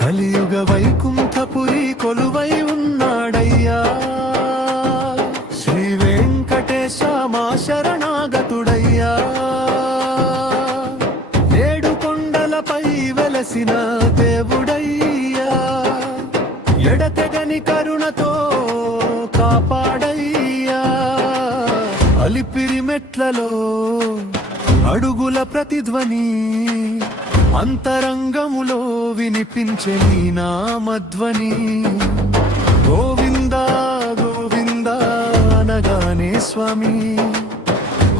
కలియుగ వైకుంఠపురి కొలువై ఉన్నాడయ్యా శ్రీ వెంకటేశ మా శరణాగతుడయ్యా ఏడు కొండలపై వెలసిన దేవుడయ్యా ఎడతెగని కరుణతో కాపాడయ్యా అలిపిరి మెట్లలో అడుగుల ప్రతిధ్వని అంతరంగములో వినిపించే నీ నామధ్వని గోవింద గోవింద అనగానే స్వామి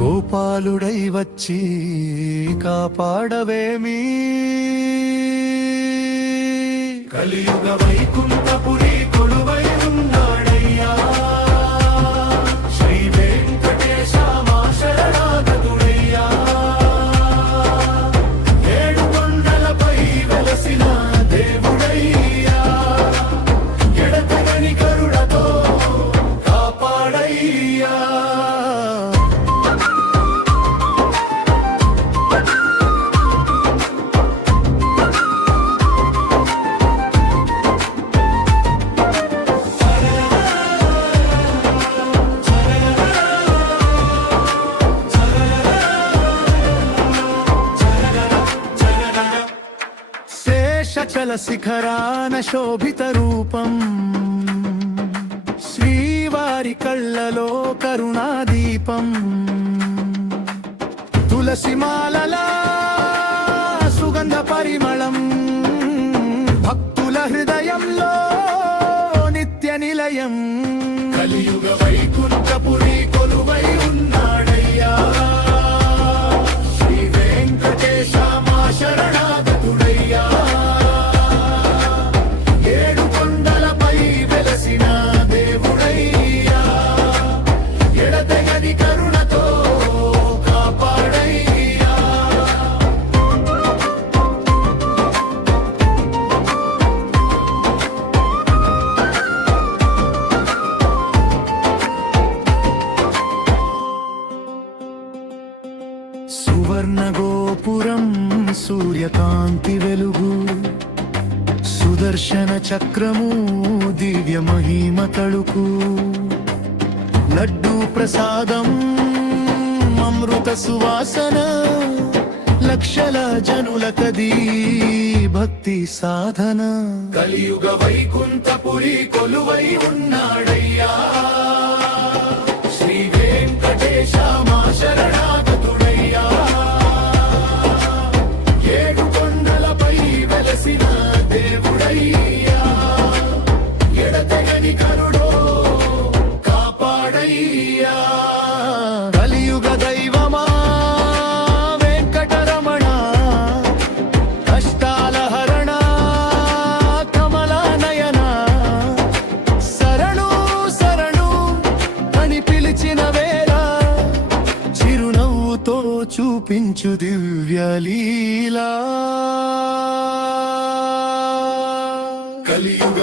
గోపాలుడై వచ్చి కాపాడవేమి కలియుగ వైకుంఠపురి కొలువై ఉన్నాడయ్యా శ్రీ వెంకటేశ మా శరణాగతుడయ్యా చల శిఖరాన శోభిత రూపం శ్రీవారి కళ్ళలో కరుణాదీపం తులసిమాలలా సుగంధ పరిమళం భక్తుల హృదయంలో నిత్య నిలయం కలియుగ వైకుంఠపురి కొలువై ఉన్నాడయ్యా శ్రీ వెంకటేశ మా శరణాగతుడయ్యా సువర్ణ గోపురం సూర్యకాంతి వెలుగు సుదర్శన చక్రము దివ్య మహిమ తళుకు లడ్డూ ప్రసాదం అమృత సువాసన లక్షల జనులకది భక్తి సాధన కలియుగ వైకుంఠపురి కొలువై ఉన్నాడయ్యా శ్రీ వెంకటేశ మా శరణాగతుడయ్యా ఏడు కొండలపై వెలసిన దేవుడయ్యా ఎడతెగని కరుడో కాపాడయ్యా కలియుగ దైవమా వెంకటరమణ కష్టాల హరణ కమలానయన శరణు శరణు అని పిలిచిన వేళ చిరునవ్వుతో చూపించు దివ్యలీలా కలియుగ